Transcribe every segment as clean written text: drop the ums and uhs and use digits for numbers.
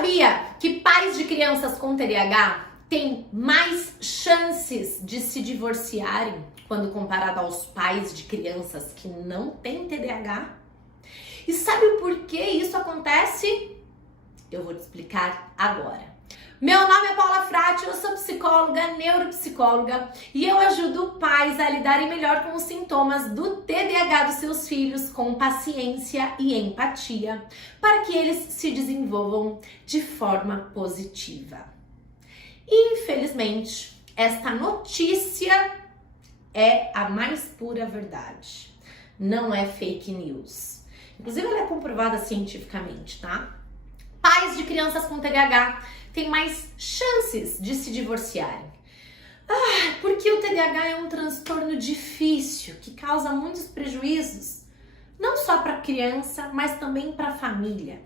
sabia que pais de crianças com TDAH têm mais chances de se divorciarem quando comparado aos pais de crianças que não têm TDAH? E sabe o porquê isso acontece? Eu vou te explicar agora. Meu nome é Paula Frati, eu sou psicóloga, neuropsicóloga e eu ajudo pais a lidarem melhor com os sintomas do TDAH dos seus filhos com paciência e empatia para que eles se desenvolvam de forma positiva. Infelizmente, esta notícia é a mais pura verdade, não é fake news. Inclusive, ela é comprovada cientificamente, tá? Pais de crianças com TDAH têm mais chances de se divorciarem. Porque o TDAH é um transtorno difícil que causa muitos prejuízos, não só para a criança, mas também para a família.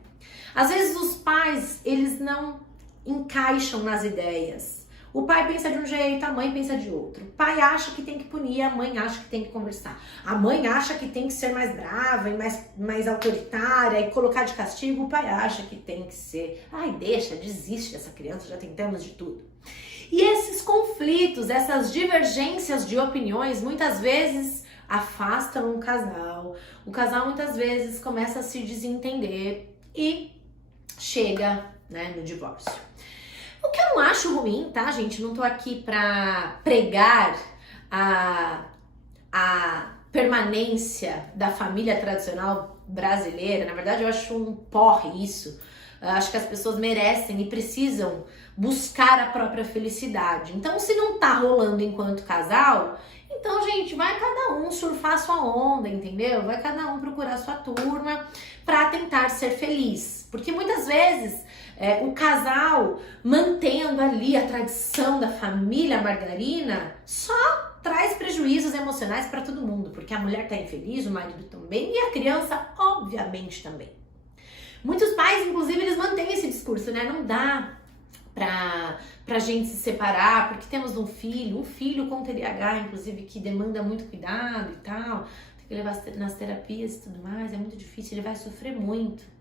Às vezes os pais, eles não encaixam nas ideias. O pai pensa de um jeito, a mãe pensa de outro. O pai acha que tem que punir, a mãe acha que tem que conversar. A mãe acha que tem que ser mais brava e mais autoritária e colocar de castigo. O pai acha que tem que ser, deixa, desiste dessa criança, já tentamos de tudo. E esses conflitos, essas divergências de opiniões, muitas vezes afastam o casal. O casal muitas vezes começa a se desentender e chega, no divórcio. O que eu não acho ruim, tá, gente? Não tô aqui pra pregar a permanência da família tradicional brasileira. Na verdade, eu acho um porre isso. Eu acho que as pessoas merecem e precisam buscar a própria felicidade. Então, se não tá rolando enquanto casal, então, gente, vai cada um surfar sua onda, entendeu? Vai cada um procurar sua turma pra tentar ser feliz. Porque muitas vezes o casal mantendo ali a tradição da família margarina só traz prejuízos emocionais para todo mundo, porque a mulher tá infeliz, o marido também e a criança obviamente também. Muitos pais, inclusive, eles mantêm esse discurso, Não dá pra gente se separar, porque temos um filho com TDAH, inclusive, que demanda muito cuidado e tal, tem que levar nas terapias e tudo mais, é muito difícil, ele vai sofrer muito.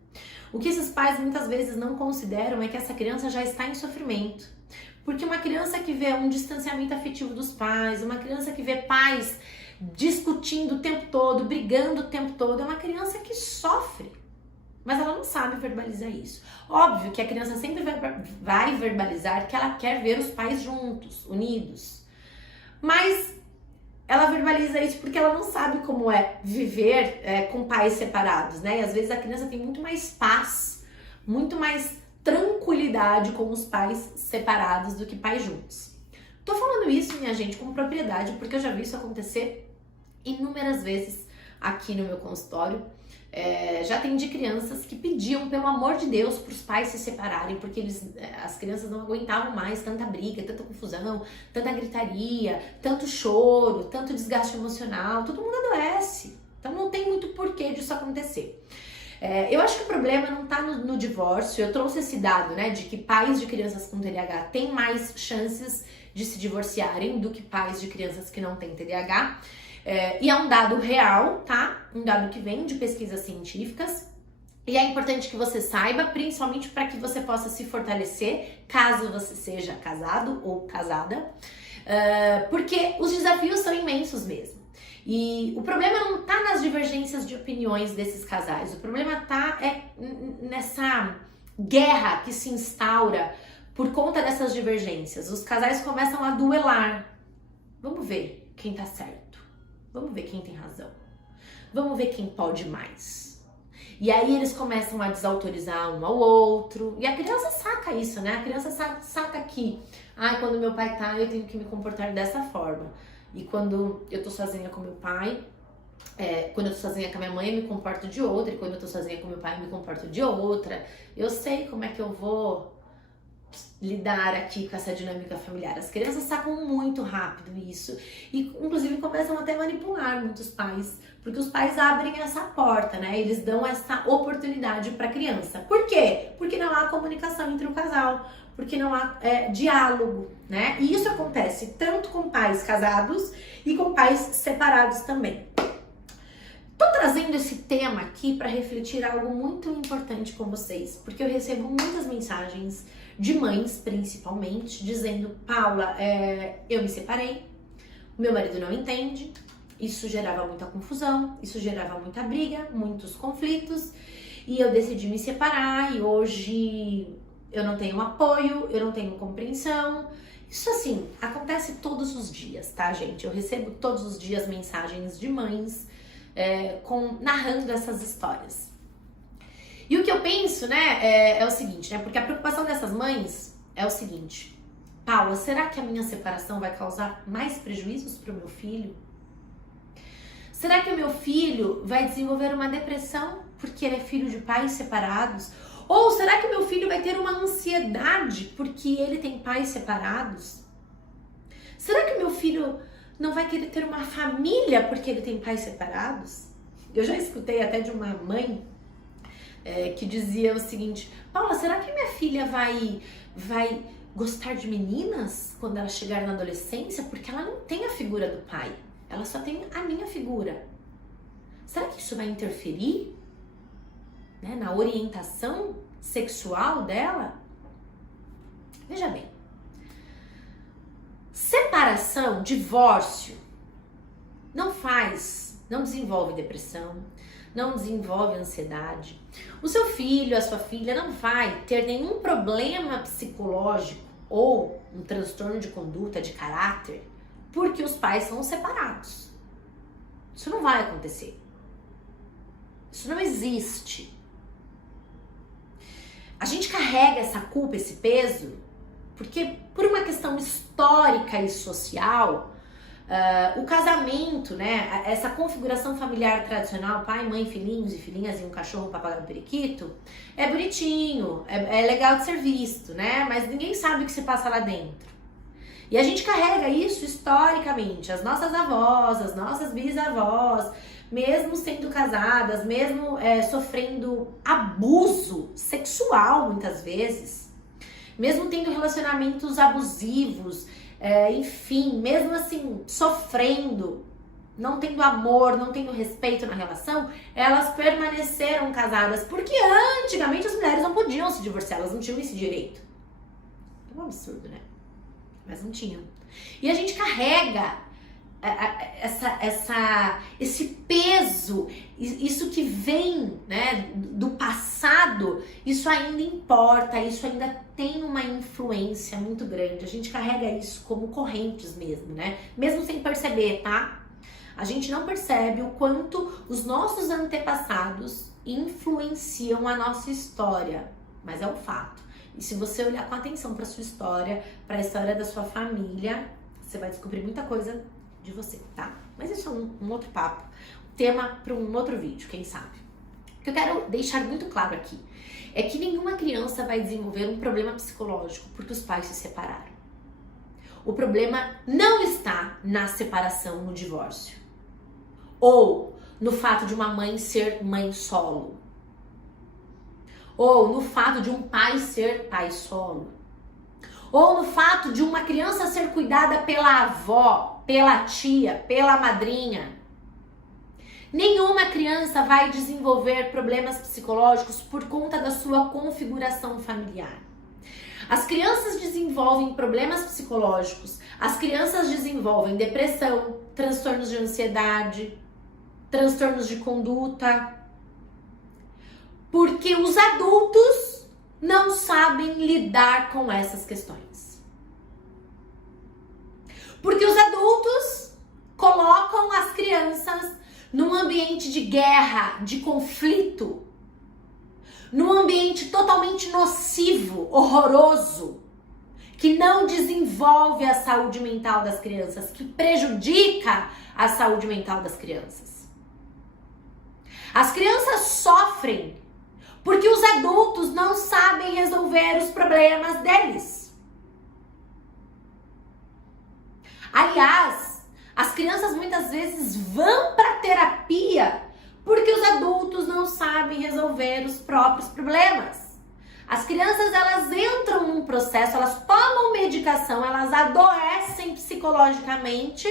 O que esses pais muitas vezes não consideram é que essa criança já está em sofrimento. Porque uma criança que vê um distanciamento afetivo dos pais, uma criança que vê pais discutindo o tempo todo, brigando o tempo todo, é uma criança que sofre. Mas ela não sabe verbalizar isso. Óbvio que a criança sempre vai verbalizar que ela quer ver os pais juntos, unidos. Mas ela verbaliza isso porque ela não sabe como é viver com pais separados, E às vezes a criança tem muito mais paz, muito mais tranquilidade com os pais separados do que pais juntos. Tô falando isso, minha gente, com propriedade, porque eu já vi isso acontecer inúmeras vezes aqui no meu consultório. Já atendi crianças que pediam, pelo amor de Deus, para os pais se separarem, porque as crianças não aguentavam mais tanta briga, tanta confusão, tanta gritaria, tanto choro, tanto desgaste emocional, todo mundo adoece. Então não tem muito porquê disso acontecer. Eu acho que o problema não tá no divórcio. Eu trouxe esse dado, de que pais de crianças com TDAH têm mais chances de se divorciarem do que pais de crianças que não têm TDAH. E é um dado real, tá? Um dado que vem de pesquisas científicas. E é importante que você saiba, principalmente para que você possa se fortalecer, caso você seja casado ou casada. Porque os desafios são imensos mesmo. E o problema não tá nas divergências de opiniões desses casais. O problema tá nessa guerra que se instaura por conta dessas divergências. Os casais começam a duelar. Vamos ver quem tá certo. Vamos ver quem tem razão. Vamos ver quem pode mais. E aí eles começam a desautorizar um ao outro. E a criança saca isso, A criança saca que, quando meu pai tá, eu tenho que me comportar dessa forma. E quando eu tô sozinha com meu pai, quando eu tô sozinha com a minha mãe, eu me comporto de outra. E quando eu tô sozinha com meu pai, eu me comporto de outra. Eu sei como é que eu vou lidar aqui com essa dinâmica familiar. As crianças sacam muito rápido isso e inclusive começam até a manipular muitos pais, porque os pais abrem essa porta, Eles dão essa oportunidade para a criança. Por quê? Porque não há comunicação entre o casal, porque não há diálogo, E isso acontece tanto com pais casados e com pais separados também. Tô trazendo esse tema aqui para refletir algo muito importante com vocês, porque eu recebo muitas mensagens de mães, principalmente, dizendo: Paula, eu me separei, meu marido não entende, isso gerava muita confusão, isso gerava muita briga, muitos conflitos, e eu decidi me separar e hoje eu não tenho apoio, eu não tenho compreensão. Isso assim, acontece todos os dias, tá, gente? Eu recebo todos os dias mensagens de mães narrando essas histórias. E o que eu penso, né, é o seguinte, né? Porque a preocupação dessas mães é o seguinte: Paula, será que a minha separação vai causar mais prejuízos para o meu filho? Será que o meu filho vai desenvolver uma depressão porque ele é filho de pais separados? Ou será que o meu filho vai ter uma ansiedade porque ele tem pais separados? Será que o meu filho não vai querer ter uma família porque ele tem pais separados? Eu já escutei até de uma mãe que dizia o seguinte: Paula, será que minha filha vai gostar de meninas quando ela chegar na adolescência? Porque ela não tem a figura do pai, ela só tem a minha figura. Será que isso vai interferir, né, na orientação sexual dela? Veja bem, separação, divórcio, não desenvolve depressão, não desenvolve ansiedade. O seu filho, a sua filha não vai ter nenhum problema psicológico ou um transtorno de conduta, de caráter, porque os pais são separados. Isso não vai acontecer. Isso não existe. A gente carrega essa culpa, esse peso, porque por uma questão histórica e social, o casamento, né, essa configuração familiar tradicional, pai, mãe, filhinhos e filhinhas e um cachorro, um papagaio, um periquito, é bonitinho, é legal de ser visto, né, mas ninguém sabe o que se passa lá dentro. E a gente carrega isso historicamente, as nossas avós, as nossas bisavós, mesmo sendo casadas, mesmo sofrendo abuso sexual muitas vezes, mesmo tendo relacionamentos abusivos, enfim, mesmo assim, sofrendo, não tendo amor, não tendo respeito na relação, elas permaneceram casadas, porque antigamente as mulheres não podiam se divorciar, elas não tinham esse direito. É um absurdo, né? Mas não tinham. E a gente carrega esse peso, isso que vem, né, do passado, isso ainda importa, isso ainda tem uma influência muito grande. A gente carrega isso como correntes mesmo, né? Mesmo sem perceber, tá? A gente não percebe o quanto os nossos antepassados influenciam a nossa história, mas é um fato. E se você olhar com atenção para sua história, para a história da sua família, você vai descobrir muita coisa de você, tá? Mas isso é um outro papo, tema para um outro vídeo, quem sabe. O que eu quero deixar muito claro aqui é que nenhuma criança vai desenvolver um problema psicológico porque os pais se separaram. O problema não está na separação, no divórcio, ou no fato de uma mãe ser mãe solo, ou no fato de um pai ser pai solo, ou no fato de uma criança ser cuidada pela avó, pela tia, pela madrinha. Nenhuma criança vai desenvolver problemas psicológicos por conta da sua configuração familiar. As crianças desenvolvem problemas psicológicos, as crianças desenvolvem depressão, transtornos de ansiedade, transtornos de conduta, porque os adultos não sabem lidar com essas questões. Porque os adultos colocam as crianças num ambiente de guerra, de conflito, num ambiente totalmente nocivo, horroroso, que não desenvolve a saúde mental das crianças, que prejudica a saúde mental das crianças. As crianças sofrem porque os adultos não sabem resolver os problemas deles. Aliás, as crianças muitas vezes vão para terapia porque os adultos não sabem resolver os próprios problemas. As crianças, elas entram num processo, elas tomam medicação, elas adoecem psicologicamente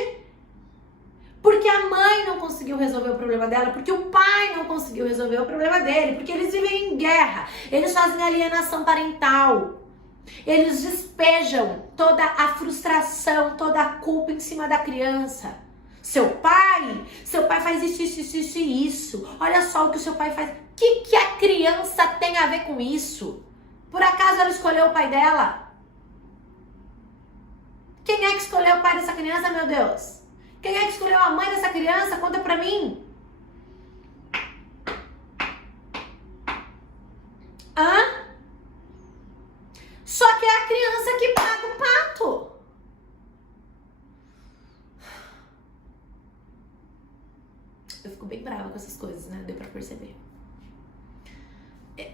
Porque a mãe não conseguiu resolver o problema dela, porque o pai não conseguiu resolver o problema dele, porque eles vivem em guerra, eles fazem alienação parental, eles despejam toda a frustração, toda a culpa em cima da criança. Seu pai faz isso e isso. Olha só o que o seu pai faz. O que a criança tem a ver com isso? Por acaso ela escolheu o pai dela? Quem é que escolheu o pai dessa criança, meu Deus? Quem é que escolheu a mãe dessa criança? Conta pra mim. Hã? Só que é a criança que paga o pato. Eu fico bem brava com essas coisas, né? Deu pra perceber.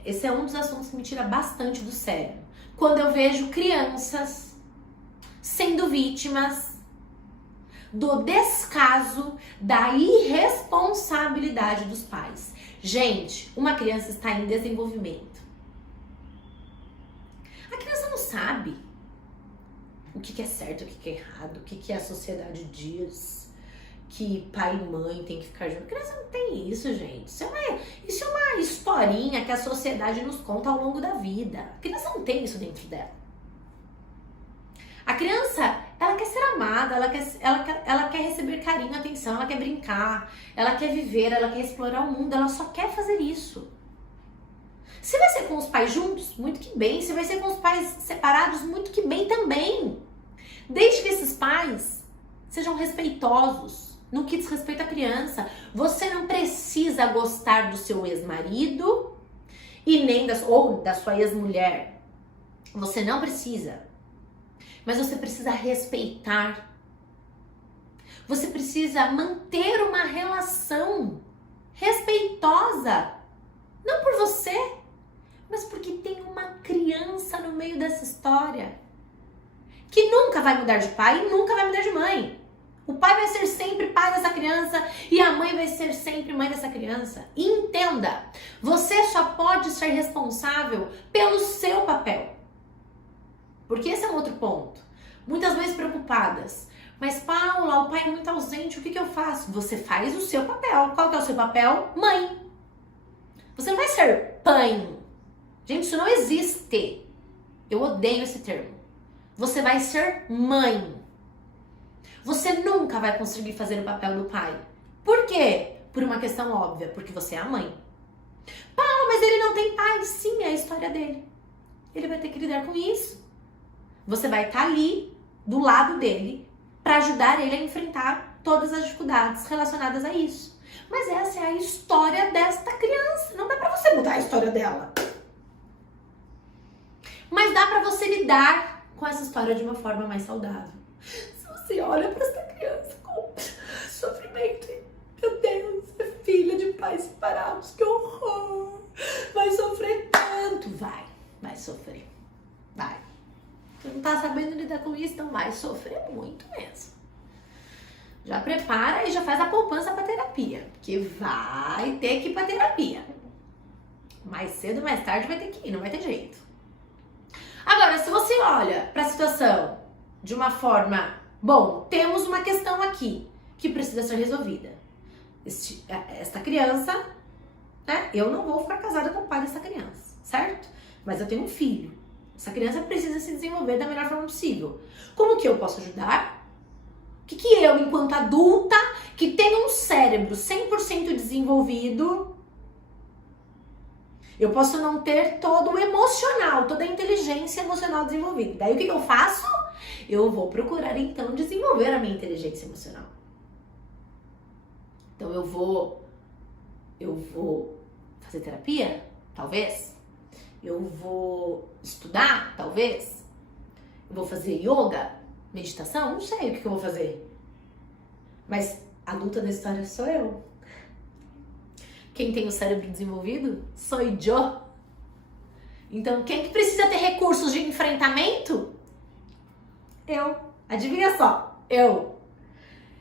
Esse é um dos assuntos que me tira bastante do sério. Quando eu vejo crianças sendo vítimas do descaso, da irresponsabilidade dos pais. Gente, uma criança está em desenvolvimento. A criança não sabe o que é certo, o que é errado, o que a sociedade diz, que pai e mãe tem que ficar juntos. A criança não tem isso, gente. Isso é uma historinha que a sociedade nos conta ao longo da vida. A criança não tem isso dentro dela. A criança, ela quer ser amada, ela quer receber carinho, atenção, ela quer brincar, ela quer viver, ela quer explorar o mundo, ela só quer fazer isso. Se vai ser com os pais juntos, muito que bem. Se vai ser com os pais separados, muito que bem também. Desde que esses pais sejam respeitosos no que diz respeito à criança. Você não precisa gostar do seu ex-marido e nem ou da sua ex-mulher. Você não precisa. Mas você precisa respeitar. Você precisa manter uma relação respeitosa. Não por você, mas porque tem uma criança no meio dessa história que nunca vai mudar de pai e nunca vai mudar de mãe. O pai vai ser sempre pai dessa criança e a mãe vai ser sempre mãe dessa criança. E entenda, você só pode ser responsável pelo seu papel. Porque esse é um outro ponto. Muitas mães preocupadas. Mas Paula, o pai é muito ausente, o que eu faço? Você faz o seu papel. Qual que é o seu papel? Mãe. Você não vai ser pai. Gente, isso não existe. Eu odeio esse termo. Você vai ser mãe. Você nunca vai conseguir fazer o papel do pai. Por quê? Por uma questão óbvia, porque você é a mãe. Paula, mas ele não tem pai. Sim, é a história dele. Ele vai ter que lidar com isso. Você vai estar ali, do lado dele, para ajudar ele a enfrentar todas as dificuldades relacionadas a isso. Mas essa é a história desta criança. Não dá pra você mudar a história dela. Mas dá pra você lidar com essa história de uma forma mais saudável. Se você olha pra essa criança com sofrimento, meu Deus, é filha de pais separados, que horror. Vai sofrer tanto. Vai sofrer. Vai. Você não tá sabendo lidar com isso, então vai sofrer muito mesmo. Já prepara e já faz a poupança pra terapia. Porque vai ter que ir pra terapia. Mais cedo ou mais tarde vai ter que ir, não vai ter jeito. Agora, se você olha pra situação de uma forma... Bom, temos uma questão aqui que precisa ser resolvida. Esta criança, né? Eu não vou ficar casada com o pai dessa criança, certo? Mas eu tenho um filho. Essa criança precisa se desenvolver da melhor forma possível. Como que eu posso ajudar? O que eu, enquanto adulta, que tenho um cérebro 100% desenvolvido, eu posso não ter todo o emocional, toda a inteligência emocional desenvolvida. Daí o que eu faço? Eu vou procurar, então, desenvolver a minha inteligência emocional. Então eu vou fazer terapia? Talvez. Eu vou estudar, talvez. Eu vou fazer yoga, meditação, não sei o que eu vou fazer. Mas a adulta da história sou eu. Quem tem o cérebro desenvolvido sou eu. Então, quem que precisa ter recursos de enfrentamento? Eu. Adivinha só, eu.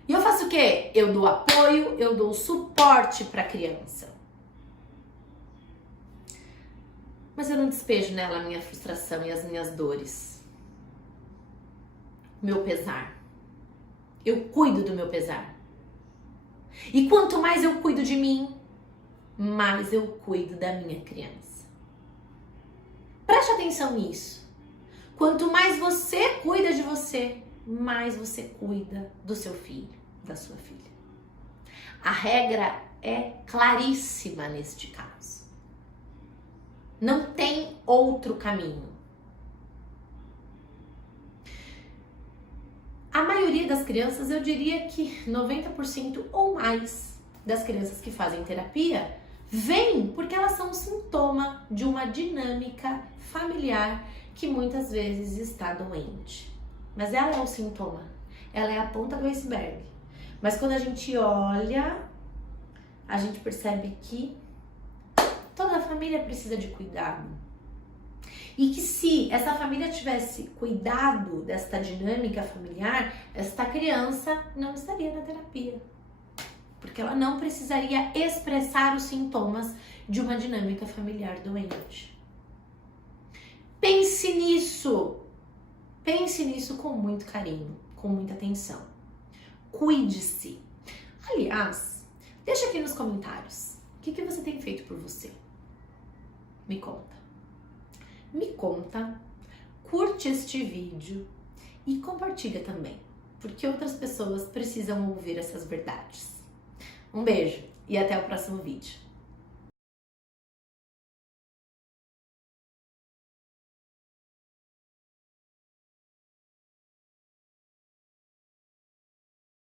E eu faço o quê? Eu dou apoio, eu dou suporte para a criança. Mas eu não despejo nela a minha frustração e as minhas dores. Meu pesar. Eu cuido do meu pesar. E quanto mais eu cuido de mim, mais eu cuido da minha criança. Preste atenção nisso. Quanto mais você cuida de você, mais você cuida do seu filho, da sua filha. A regra é claríssima neste caso. Não tem outro caminho. A maioria das crianças, eu diria que 90% ou mais das crianças que fazem terapia, vêm porque elas são um sintoma de uma dinâmica familiar que muitas vezes está doente. Mas ela é o sintoma, ela é a ponta do iceberg. Mas quando a gente olha, a gente percebe que toda a família precisa de cuidado. E que se essa família tivesse cuidado desta dinâmica familiar, esta criança não estaria na terapia. Porque ela não precisaria expressar os sintomas de uma dinâmica familiar doente. Pense nisso. Pense nisso com muito carinho, com muita atenção. Cuide-se. Aliás, deixa aqui nos comentários o que você tem feito por você. Me conta. Me conta, curte este vídeo e compartilha também, porque outras pessoas precisam ouvir essas verdades. Um beijo e até o próximo vídeo.